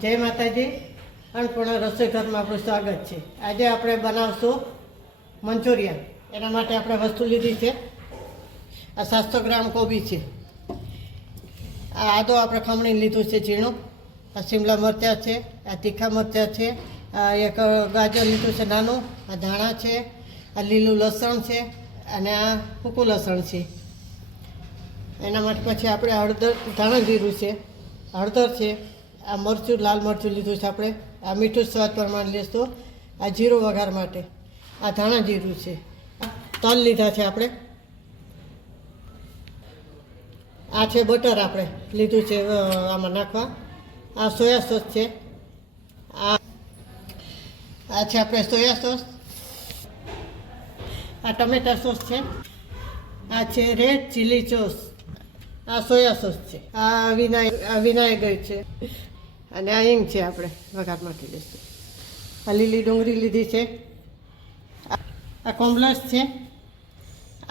જય માતાજી. અન્નપૂર્ણા રસોઈ ઘરમાં આપણું સ્વાગત છે. આજે આપણે બનાવશું મંચુરિયન. એના માટે આપણે વસ્તુ લીધી છે. આ 700 ગ્રામ કોબી છે. આ આદો આપણે ખમણી લીધું છે ઝીણું. આ શિમલા મરચાં છે, આ તીખા મરચાં છે, આ એક ગાજર લીધું છે નાનું, આ ધાણા છે, આ લીલું લસણ છે અને આ સૂકું લસણ છે. એના માટે પછી આપણે હળદર, ધાણા જીરું છે, હળદર છે, આ મરચું, લાલ મરચું લીધું છે આપણે, આ મીઠું સ્વાદ પ્રમાણે લેશું, આ જીરું વઘાર માટે, આ ધાણા જીરું છે, તલ લીધા છે આપણે, આ છે બટર આપણે લીધું છે આમાં નાખવા, આ સોયા સોસ છે, આ છે આપણે સોયા સોસ, આ ટમેટા સોસ છે, આ છે રેડ ચીલી સોસ, આ સોયા સોસ છે, આ વિનાયગર છે અને આ હિંગ છે. આપણે વઘારમાંથી લઈશું. આ લીલી ડુંગળી લીધી છે, આ કોમ્બલસ છે,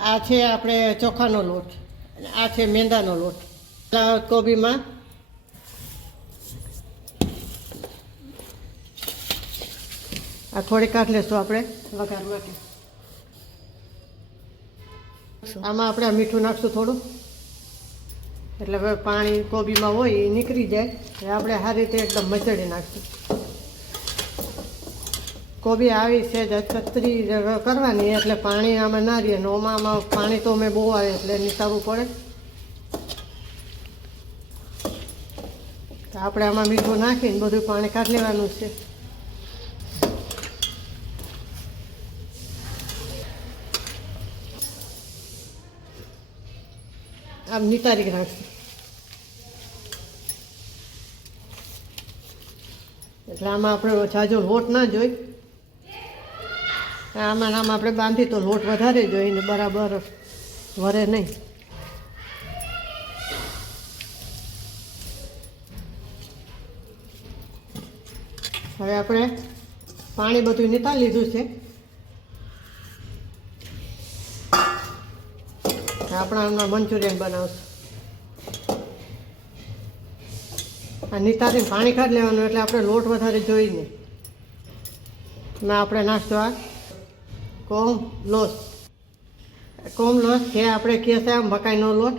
આ છે આપણે ચોખાનો લોટ અને આ છે મેંદાનો લોટ. કોબીમાં આ થોડી કાઢ લેશું આપણે વઘાર માટે. આમાં આપણે મીઠું નાખશું થોડું, એટલે હવે પાણી કોબીમાં હોય એ નીકળી જાય. એ આપણે સારી રીતે એકદમ મચડી નાખશું. કોબી આવી છે જ કતરી કરવાની, એટલે પાણી આમાં ના રહીએ. આમાં પાણી તો અમે બહુ આવે એટલે નિતારવું પડે. તો આપણે આમાં મીઠું નાખીને બધું પાણી કાઢી લેવાનું છે. આમ નિતારી નાખશું એટલે આમાં આપણે જાજો લોટ ના જોઈ. આમાં આપણે બાંધી તો લોટ વધારે જોઈને બરાબર વરે નહીં. હવે આપણે પાણી બધું નિતારી લીધું છે. આપણે આમાં મંચુરિયન બનાવશું. આ નિતારીને પાણી કાઢી લેવાનું, એટલે આપણે લોટ વધારે જોઈને આપણે નાખશું આ કોમલોસ છે. આપણે કહે છે આમ મકાઈનો લોટ.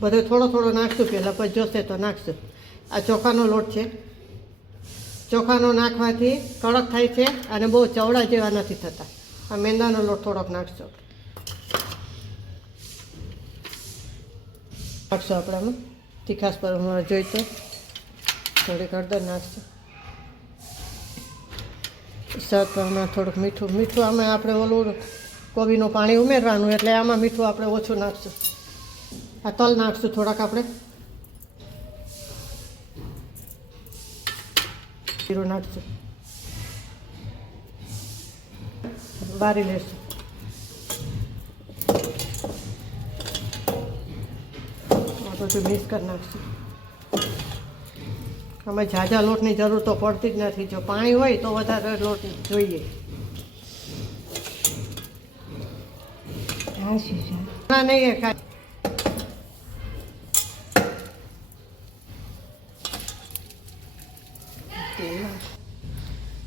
બધો થોડો થોડો નાખશું પહેલાં, પછી જોશે તો નાખશું. આ ચોખાનો લોટ છે. ચોખાનો નાખવાથી કડક થાય છે અને બહુ ચવડા જેવા નથી થતા. આ મેંદાનો લોટ થોડોક નાખશો આપણે આમાં તીખાસ પર જોઈ તો થોડીક હળદર નાખશું. સ્વાદ પ્રમાણે થોડુંક મીઠું આમાં આપણે ઓલું કોબીનું પાણી ઉમેરવાનું, એટલે આમાં મીઠું આપણે ઓછું નાખશું. આ તલ નાખશું થોડાક આપણે, જીરું નાખશું, બારી લેશું. બધું મિક્સ કરી નાખશું. અમે ઝાઝા લોટની જરૂર તો પડતી જ નથી. જો પાણી હોય તો વધારે લોટ જોઈએ. ના નહીં ખાય.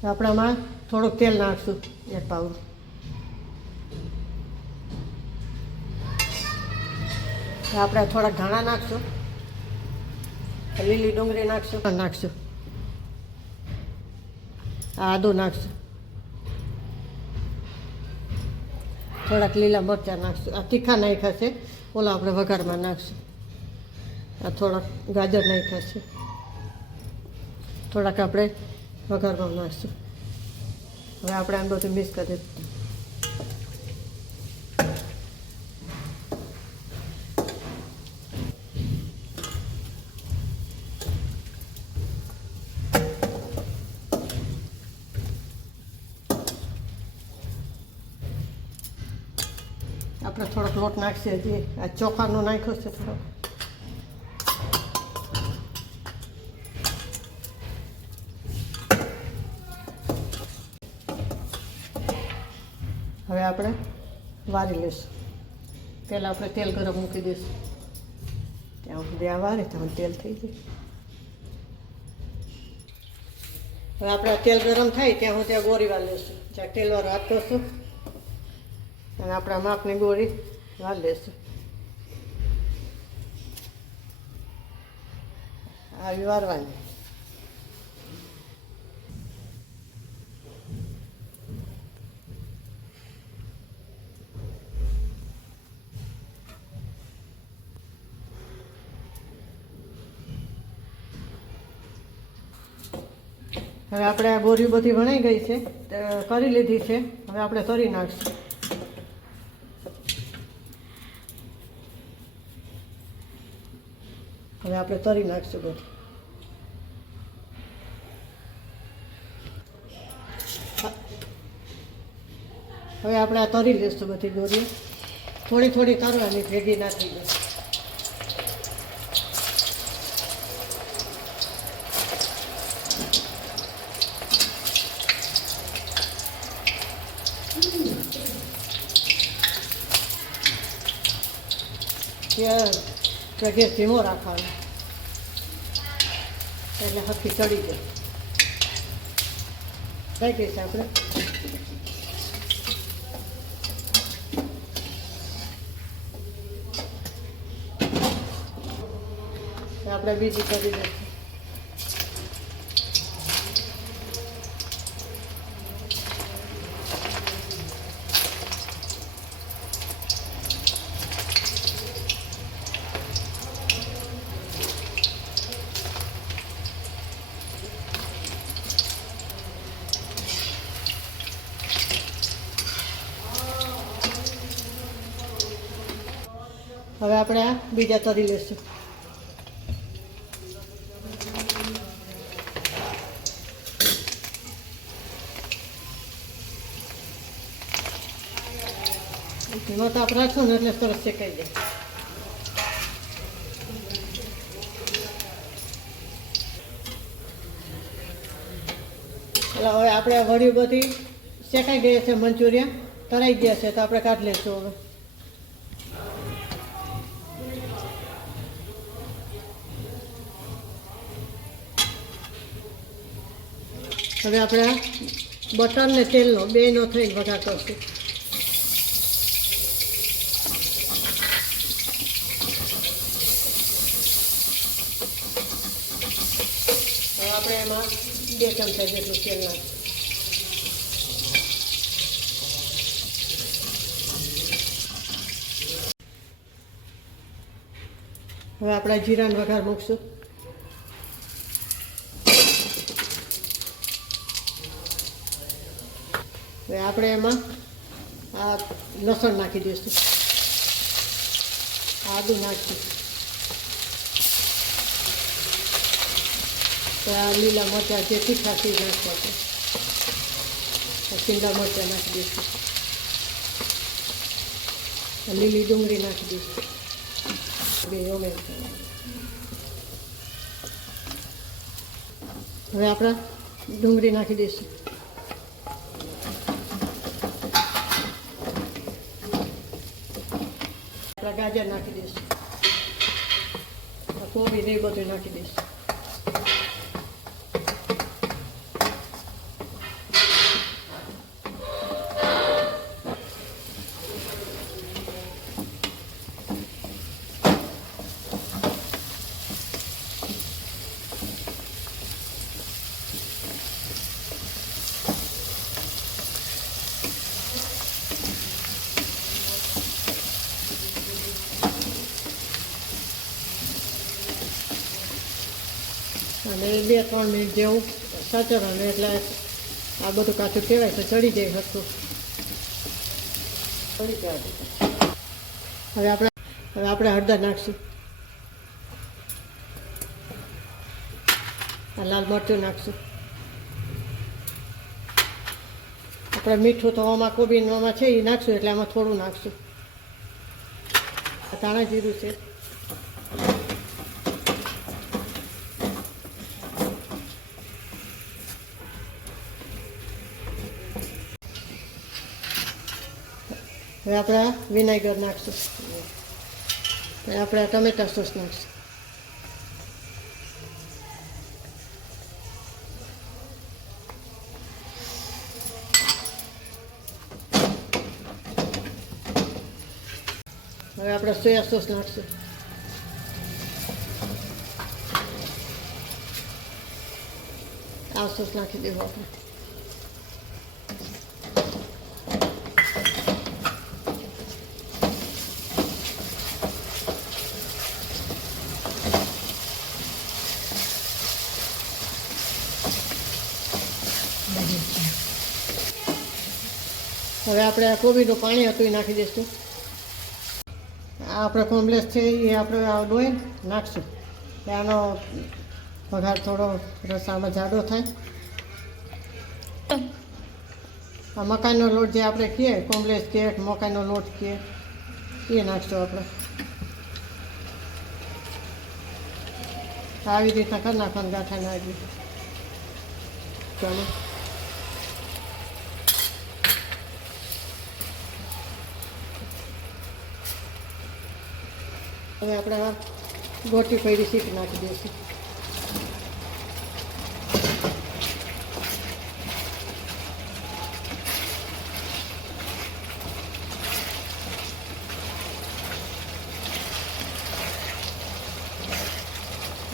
આપણે આમાં થોડુંક તેલ નાખશું, 1 પાઉચ. આપણે થોડાક ધાણા નાખશું, લીલી ડુંગળી નાખશું, આદું નાખશું, થોડાક લીલા મરચાં નાખશું. આ તીખા નાખ્યા છે, ઓલા આપણે વઘારમાં નાખશું. આ થોડાક ગાજર નાખ્યા છે, થોડાક આપણે વઘારમાં નાખશું. હવે આપણે આમ બધું મિક્સ કરી દઈશું. આપણે થોડોક લોટ નાખીએ. હજી આ ચોખાનો નાખ્યો છે થોડોક. હવે આપણે વારી લઈશું. પહેલાં આપણે તેલ ગરમ મૂકી દઈશું. ત્યાં સુધી આ વારે તો તેલ થઈ જાય. હવે આપણે તેલ ગરમ થાય ત્યાં હું ત્યાં ગોળી વાળ લઈશું. જ્યાં તેલવાળો હાથ કરશું અને આપણા માપની ગોળી વાળ લઈશું. આવી વારવાની. હવે આપણે આ ગોરી બધી વણાઈ ગઈ છે, કરી લીધી છે. હવે આપણે તરી નાખશું. હવે આપણે તરી નાખશું બધી. હવે આપણે આ તરી લઈશું બધી ગોરી. થોડી થોડી તરવાની, ભેગી નાખી દઈશું. ગેસ ધીમો રાખવાનો એટલે હરખી ચડી જાય. થઈ ગઈ છે આપણે. આપણે બીજી કરી દઈશું. હવે આપણે આ બીજા તરી લઈશું. ધીમો તાપ રાખશું ને એટલે સરસ શેકાઈ જાય. એટલે હવે આપણે આ વડી બધી શેકાઈ ગઈ છે, મંચુરિયન તરાઈ ગયા છે, તો આપણે કાઢી લઈશું. હવે આપણે બટર ને તેલનો બેનો થઈને વઘાર કરશું. હવે આપણે એમાં 2 ચમચા જેટલું તેલ નાખીશું. હવે આપણે જીરાનો વઘાર મૂકશું. હવે આપણે એમાં આ લસણ નાખી દઈશું, આદું નાખીશું, આ લીલા મરચાં જે તીખા છે નાખવા છે, શીંગા મરચાં નાખી દઈશું, લીલી ડુંગળી નાખી દઈશું. હવે આપણે ડુંગળી નાખી દઈશું. આપણે ગાજર નાખી દઈશું, કોબી ને બધું નાખી દઈશું. અને 2-3 મિનિટ જેવું સાચવવાનું, એટલે આ બધું કાચું કહેવાય તો ચડી જાય હતું. ચડી જાય. હવે આપણે હળદર નાખશું, આ લાલ મરચું નાખશું. આપણે મીઠું તો આમાં કોબીમાં છે એ નાખશું, એટલે આમાં થોડું નાખશું. ધાણા જીરું છે, હવે આપણે વિનેગર નાખશું. હવે આપણે ટમેટા સોસ નાખશું. હવે આપણે સોયા સોસ નાખશું. આ સોસ નાખી દેવું આપણે. હવે આપણે આ કોબીનું પાણી હતું એ નાખી દઈશું. આ આપણે કોમ્પ્લેક્સ છે એ આપણે આ ડોઈ નાખશું. આનો વઘાર થોડો રસામાં જાડો થાય. આ મકાઈનો લોટ જે આપણે કહીએ કોમ્પ્લેક્સ કે મકાઈનો લોટ કહીએ એ નાખશું આપણે. આવી રીતના કરી નાખવાનું ગાંઠા નાખી. ચાલો હવે આપણે આ ગોટી પૈડી સીટ નાખી દઈશું.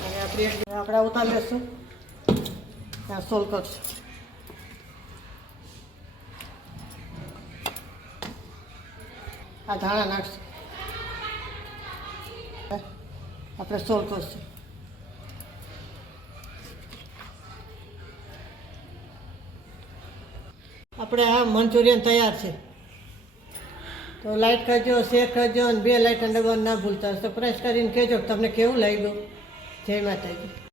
અને આપણે ઉતારી લઈશું. આ સોલ કરશું. આ ધાણા નાખશું. આપણે સોલ કરશું. આપણે આ મંચુરિયન તૈયાર છે. તો લાઈક કરજો, શેર કરજો અને 2 લાઇકન દબાવવાનું ના ભૂલતા. સબસ્ક્રાઈબ કરીને કહેજો તમને કેવું લાગ્યું. જય માતાજી.